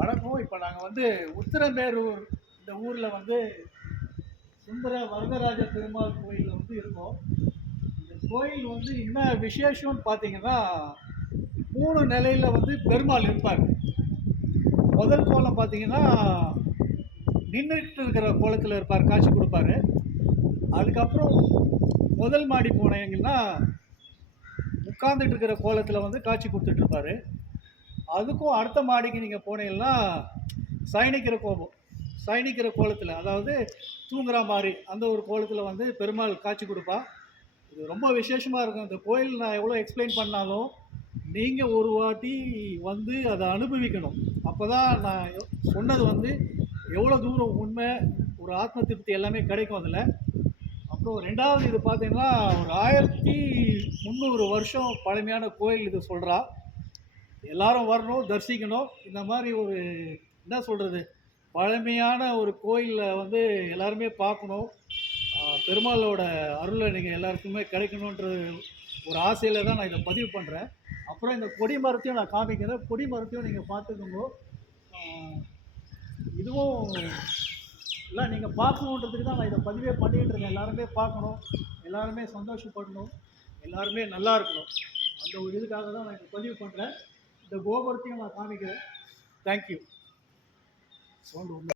வணக்கம். இப்போ நாங்கள் வந்து உத்திரமேரூர் இந்த ஊரில் வந்து சுந்தர வரதராஜ பெருமாள் கோயிலில் வந்து இருக்கோம். இந்த கோயில் வந்து என்ன விசேஷம்னு பார்த்தீங்கன்னா, 3 நிலையில் வந்து பெருமாள் இருப்பார். முதல் கோலம் பார்த்தீங்கன்னா, நின்றுட்டு இருக்கிற கோலத்தில் இருப்பார், காட்சி கொடுப்பாரு. அதுக்கப்புறம் முதல் மாடி போனீங்கன்னா உட்கார்ந்துட்டு இருக்கிற கோலத்தில் வந்து காட்சி கொடுத்துட்டு இருப்பாரு. அதுக்கும் அடுத்த மாடிக்கு நீங்கள் போனீங்கன்னா சயனிக்கிற கோலத்தில், அதாவது தூங்குற மாதிரி அந்த ஒரு கோலத்தில் வந்து பெருமாள் காட்சி கொடுப்பா. இது ரொம்ப விசேஷமாக இருக்கும். இந்த கோயில் நான் எவ்வளோ எக்ஸ்பிளைன் பண்ணாலும் நீங்கள் ஒரு வாட்டி வந்து அதை அனுபவிக்கணும். அப்போ தான் நான் சொன்னது வந்து எவ்வளோ தூரம் உண்மை, ஒரு ஆத்ம திருப்தி எல்லாமே கிடைக்கும் அதில். அப்புறம் ரெண்டாவது இது பார்த்தீங்கன்னா, ஒரு 1300 வருஷம் பழமையான கோயில் இது சொல்கிறா. எல்லாரும் வரணும், தரிசிக்கணும். இந்த மாதிரி ஒரு என்ன சொல்கிறது, பழமையான ஒரு கோயிலில் வந்து எல்லாருமே பார்க்கணும். பெருமாளோட அருளை நீங்கள் எல்லாருக்குமே கிடைக்கணுன்ற ஒரு ஆசையில் தான் நான் இதை பதிவு பண்ணுறேன். அப்புறம் இந்த கொடி மரத்தையும் நான் காமிக்கிறேன். கொடி மரத்தையும் நீங்கள் பார்த்துக்கோங்க. இதுவும் எல்லாம் நீங்கள் பார்க்கணுன்றதுக்கு தான் நான் இதை பதிவே பண்ணிகிட்டு இருக்கேன். எல்லாருமே பார்க்கணும், எல்லாருமே சந்தோஷப்படணும், எல்லாருமே நல்லா இருக்கணும். அந்த ஒரு இதுக்காக தான் நான் இதை பதிவு பண்ணுறேன். இந்த கோபுரத்தையும் நான் காமிக்கிறேன். தேங்க்யூ. சவுண்ட்